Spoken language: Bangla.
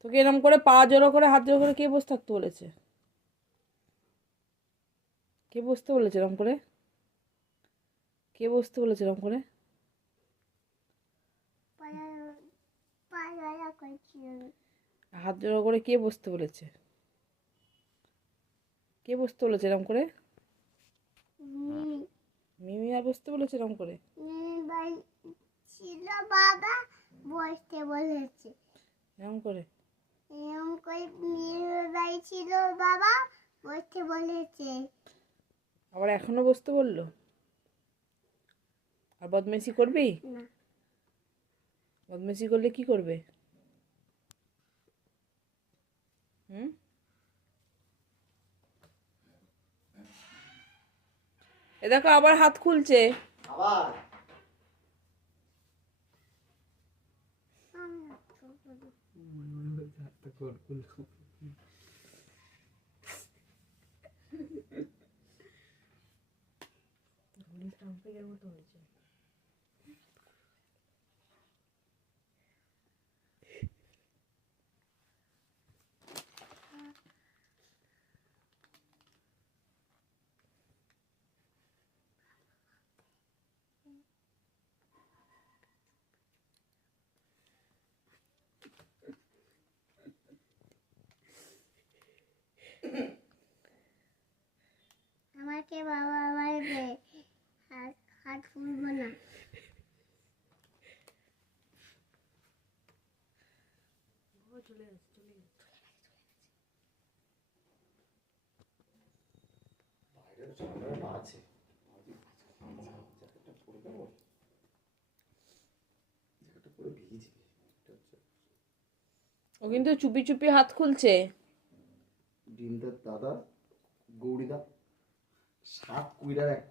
তোকে এরম করে পা জড়ো করে হাত জড়ো করে কে বসে থাকতে বলেছে? কে বসতে বলেছে এরম করে? কে বসতে বলেছে এরম করে? হাত জড়ো করে কে বসতে বলেছে? কে বসতে বলেছে এরম করে? মিমি আর বসতে বলেছে এরম করে? ছিল বাবা বসতে বলেছে এরম করে? এরকম করে মেয়ের বাড়ি ছিল বাবা বসতে বলেছে। আবার এখনো বসতে বললো? আর বদমেশি করবি? না বদমেশি করলে কি করবে? হুম? এ দেখো আবার হাত খুলছে। আবার আমাকে বাবা মারবে হাত হাত ফুলবো না। বাইরের ঝামেলাটা আছে। জ্যাকেটটা পরে দেবো, জ্যাকেটটা পরে ভিজবে, এটা হচ্ছে ও কিন্তু চুপি চুপি হাত খুলছে। ডিমদার দাদা গৌরীদা 7 কুইরার 1